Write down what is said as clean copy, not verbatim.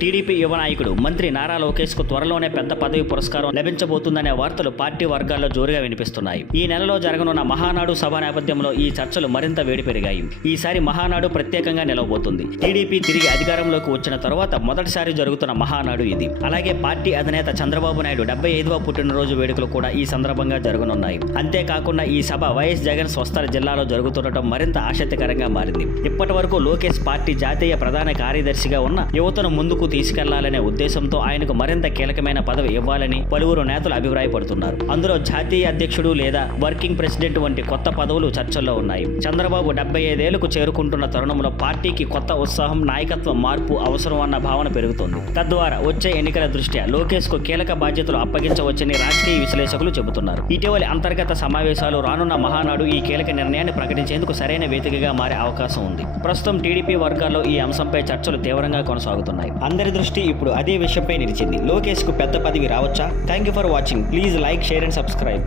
TDP యువ నాయకుడు మంత్రి నారా లోకేష్ కు త్వరలోనే పెద్ద పదవి పురస్కారం లభించబోతుందనే వార్తలు పార్టీ వర్గాల్లో జోరుగా వినిపిస్తున్నాయి. ఈ నెలలో జరగనున్న మహానాడు సభ నేపథ్యంలో ఈ చర్చలు మరింత వేడి పెరిగాయి. ఈసారి మహానాడు ప్రత్యేకంగా నిలవబోతుంది. టీడీపీ తిరిగి అధికారంలోకి వచ్చిన తర్వాత మొదటిసారి జరుగుతున్న మహానాడు ఇది. అలాగే పార్టీ అధినేత చంద్రబాబు నాయుడు 75వ పుట్టినరోజు వేడుకలు కూడా ఈ సందర్భంగా జరగనున్నాయి. అంతేకాకుండా ఈ సభ వైఎస్ జగన్ స్వస్థల జిల్లాలో జరుగుతుండటం మరింత ఆసక్తికరంగా మారింది. ఇప్పటి వరకు లోకేష్ పార్టీ జాతీయ ప్రధాన కార్యదర్శిగా ఉన్న యువతను ముందుకు తీసుకెళ్లాలనే ఉద్దేశంతో ఆయనకు మరింత కీలకమైన పదవి ఇవ్వాలని పలువురు నేతలు అభిప్రాయపడుతున్నారు. అందులో జాతీయ అధ్యక్షుడు లేదా వర్కింగ్ ప్రెసిడెంట్ వంటి కొత్త పదవులు చర్చల్లో ఉన్నాయి. చంద్రబాబు 75 ఏళ్లకు చేరుకుంటున్న తరుణంలో పార్టీకి కొత్త ఉత్సాహం, నాయకత్వ మార్పు అవసరం అన్న భావన పెరుగుతోంది. తద్వారా వచ్చే ఎన్నికల దృష్ట్యా లోకేష్ కు కీలక బాధ్యతలు అప్పగించవచ్చని రాజకీయ విశ్లేషకులు చెబుతున్నారు. ఇటీవలి అంతర్గత సమావేశాలు రానున్న మహానాడు ఈ కీలక నిర్ణయాన్ని ప్రకటించేందుకు సరైన వేదికగా మారే అవకాశం ఉంది. ప్రస్తుతం టీడీపీ వర్గాల్లో ఈ అంశంపై చర్చలు తీవ్రంగా కొనసాగుతున్నాయి. అందరి దృష్టి ఇప్పుడు అదే విషయంపై నిలిచింది. లోకేష్ కు పెద్ద పదవి రావచ్చా? Thank you for watching. Please like, share and subscribe.